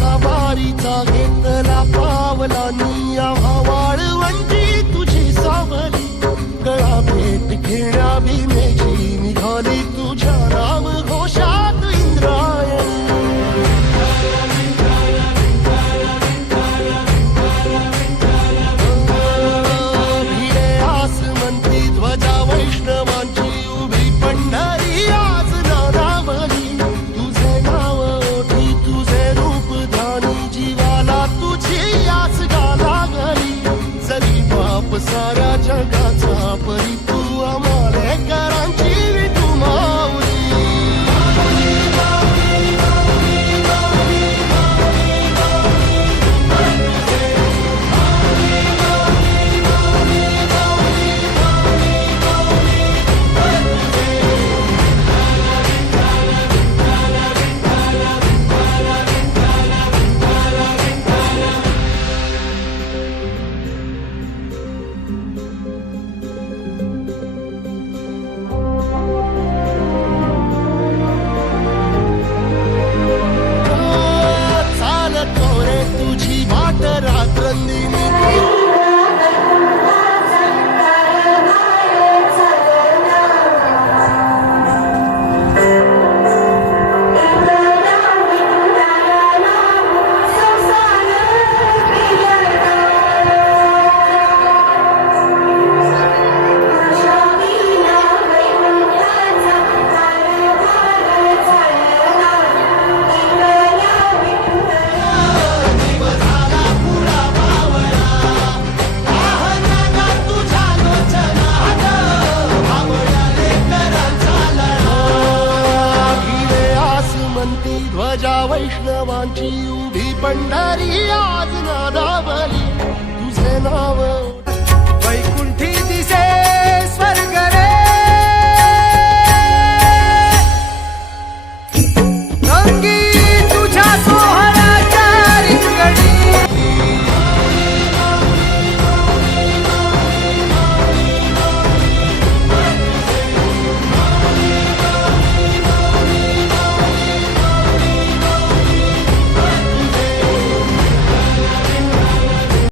सवारीचा घेतला पावलानी या भावा रूप साऱ्या जगाचा परी ध्वजा वैष्णवांची उभी पंढरी आज नादावली